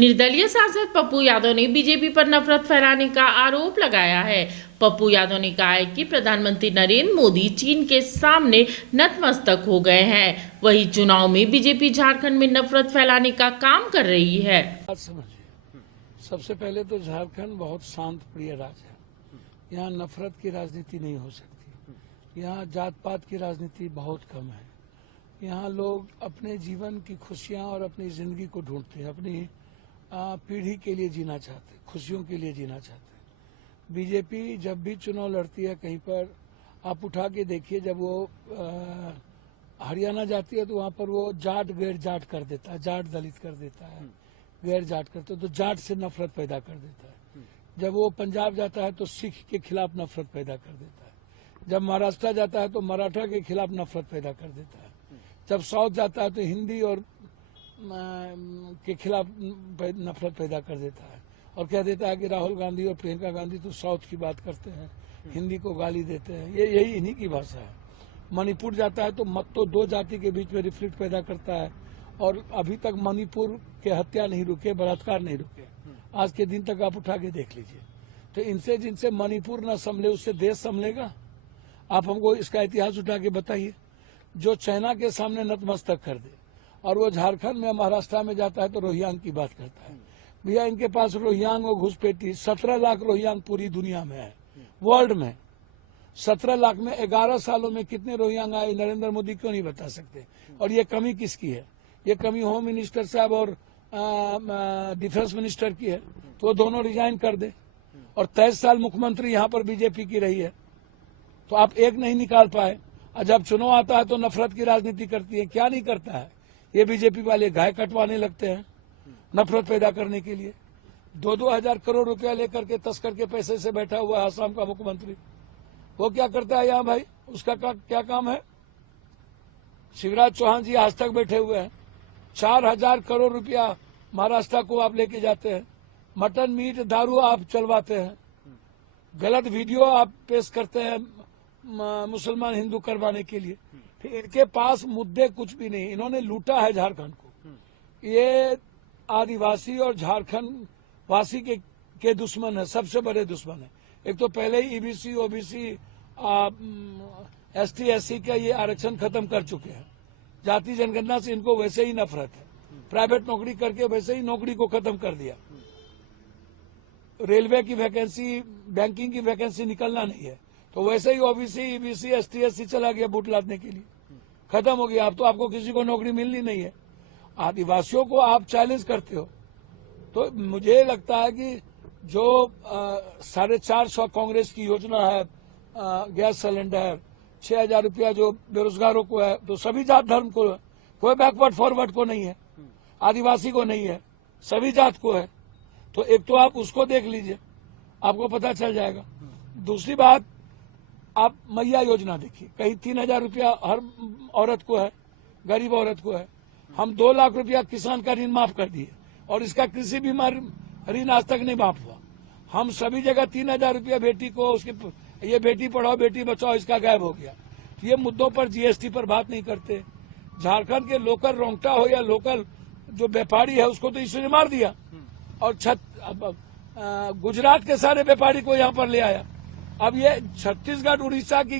निर्दलीय सांसद पप्पू यादव ने बीजेपी पर नफरत फैलाने का आरोप लगाया है। पप्पू यादव ने कहा है कि प्रधानमंत्री नरेंद्र मोदी चीन के सामने नतमस्तक हो गए हैं, वही चुनाव में बीजेपी झारखंड में नफरत फैलाने का काम कर रही है। समझिए, सबसे पहले तो झारखंड बहुत शांत प्रिय राज्य है। यहाँ नफरत की राजनीति नहीं हो सकती। यहाँ जात पात की राजनीति बहुत कम है। यहाँ लोग अपने जीवन की खुशियाँ और अपनी जिंदगी को ढूंढते हैं, अपनी पीढ़ी के लिए जीना चाहते हैं, खुशियों के लिए जीना चाहते हैं। बीजेपी जब भी चुनाव लड़ती है कहीं पर, आप उठा के देखिए, जब वो हरियाणा जाती है तो वहाँ पर वो जाट गैर जाट कर देता है, जाट दलित कर देता है, गैर जाट करते तो जाट से नफरत पैदा कर देता है। जब वो पंजाब जाता है तो सिख के खिलाफ नफरत पैदा कर देता है। जब महाराष्ट्र जाता है तो मराठा के खिलाफ नफरत पैदा कर देता है। जब साउथ जाता है तो हिंदी और के खिलाफ नफरत पैदा कर देता है और कह देता है कि राहुल गांधी और प्रियंका गांधी तो साउथ की बात करते हैं, हिंदी को गाली देते हैं। ये यही इन्हीं की भाषा है। मणिपुर जाता है तो मत तो दो जाति के बीच में रिफ्लिक्ट पैदा करता है और अभी तक मणिपुर के हत्या नहीं रुके, बलात्कार नहीं रुके। आज के दिन तक आप उठा के देख लीजिए। तो इनसे जिनसे मणिपुर न संभले उससे देश संभलेगा? आप हमको इसका इतिहास उठा के बताइए। जो चाइना के सामने नतमस्तक कर दे और वो झारखंड में महाराष्ट्र में जाता है तो रोहिंग्या की बात करता है। भैया इनके पास रोहिंग्या और घुसपैठी 17 लाख रोहिंग्या पूरी दुनिया में है, वर्ल्ड में 17 लाख में 11 सालों में कितने रोहिंग्या आए नरेंद्र मोदी क्यों नहीं बता सकते? और ये कमी किसकी है? ये कमी होम मिनिस्टर साहब और डिफेंस मिनिस्टर की है। तो वो दोनों रिजाइन कर दे। और 23 साल मुख्यमंत्री यहाँ पर बीजेपी की रही है, तो आप एक नहीं निकाल पाए। और जब चुनाव आता है तो नफरत की राजनीति करती है। क्या नहीं करता है ये बीजेपी वाले? गाय कटवाने लगते हैं नफरत पैदा करने के लिए। 2-2 हजार करोड़ रुपया लेकर के तस्कर के पैसे से बैठा हुआ है आसाम का मुख्यमंत्री। वो क्या करता है यहाँ भाई? उसका क्या काम है? शिवराज चौहान जी आज तक बैठे हुए हैं। 4,000 करोड़ रुपया महाराष्ट्र को आप लेके जाते हैं। मटन मीट दारू आप चलवाते हैं। गलत वीडियो आप पेश करते हैं मुसलमान हिंदू करवाने के लिए। फिर इनके पास मुद्दे कुछ भी नहीं। इन्होंने लूटा है झारखंड को। ये आदिवासी और झारखंड वासी के दुश्मन है, सबसे बड़े दुश्मन है। एक तो पहले ही ईबीसी ओबीसी एसटी एससी का ये आरक्षण खत्म कर चुके हैं। जाति जनगणना से इनको वैसे ही नफरत है। प्राइवेट नौकरी करके वैसे ही नौकरी को खत्म कर दिया। रेलवे की वैकेंसी, बैंकिंग की वैकेंसी निकलना नहीं है, तो वैसे ही ओबीसी ईबीसी एसटी एससी चला गया वोट लादने के लिए, खत्म हो गया। अब तो आपको किसी को नौकरी मिलनी नहीं है। आदिवासियों को आप चैलेंज करते हो। तो मुझे लगता है कि जो 450 कांग्रेस की योजना है, गैस सिलेंडर 6,000 रुपया जो बेरोजगारों को है, तो सभी जात धर्म को है, कोई बैकवर्ड फॉरवर्ड को नहीं है, आदिवासी को नहीं है, सभी जात को है। तो एक तो आप उसको देख लीजिए, आपको पता चल जाएगा। दूसरी बात, आप मैया योजना देखिए, कहीं 3,000 रुपया हर औरत को है, गरीब औरत को है। हम 2 लाख रुपया किसान का ऋण माफ कर दिए और इसका किसी भी ऋण आज तक नहीं माफ हुआ। हम सभी जगह 3,000 रुपया बेटी को, उसकी ये बेटी पढ़ाओ बेटी बचाओ, इसका गायब हो गया। ये मुद्दों पर जीएसटी पर बात नहीं करते। झारखंड के लोकल रोंगटा हो या लोकल जो व्यापारी है उसको तो इसने मार दिया और गुजरात के सारे व्यापारी को यहाँ पर ले आया। अब ये छत्तीसगढ़ उड़ीसा की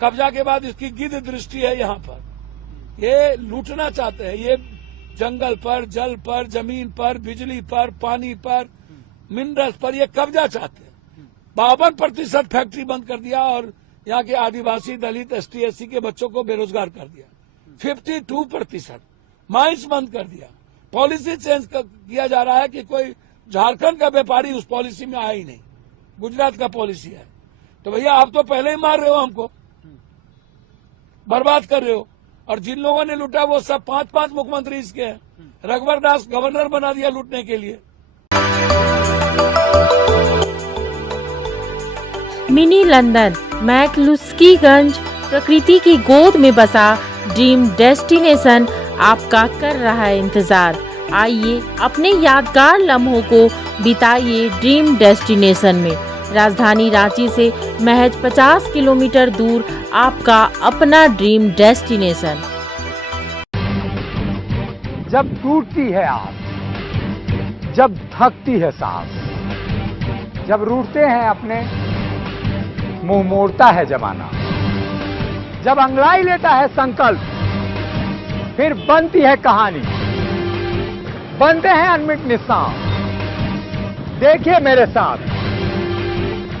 कब्जा के बाद इसकी गिद्ध दृष्टि है यहाँ पर। ये लूटना चाहते हैं। ये जंगल पर, जल पर, जमीन पर, बिजली पर, पानी पर, मिनरल्स पर ये कब्जा चाहते हैं। 52% फैक्ट्री बंद कर दिया और यहाँ के आदिवासी दलित एसटी एससी के बच्चों को बेरोजगार कर दिया। 52% माइंस बंद कर दिया। पॉलिसी चेंज किया जा रहा है कि कोई झारखंड का व्यापारी उस पॉलिसी में आया ही नहीं। गुजरात का पॉलिसी है। तो भैया आप तो पहले ही मार रहे हो, हमको बर्बाद कर रहे हो। और जिन लोगों ने लूटा वो सब 5-5 मुख्यमंत्री इसके हैं। रघुवर दास गवर्नर बना दिया लूटने के लिए। मिनी लंदन मैक्लुस्कीगंज प्रकृति की गोद में बसा ड्रीम डेस्टिनेशन आपका कर रहा है इंतजार। आइए अपने यादगार लम्हों को बिताइए ड्रीम डेस्टिनेशन में। राजधानी रांची से महज 50 किलोमीटर दूर आपका अपना ड्रीम डेस्टिनेशन। जब टूटती है आस जब थकती है सांस, जब रूठते हैं अपने, मुंह मोड़ता है जमाना, जब अंगड़ाई लेता है संकल्प, फिर बनती है कहानी, बनते हैं अनमिट निशान। देखिए मेरे साथ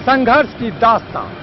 संघर्ष की दास्तां।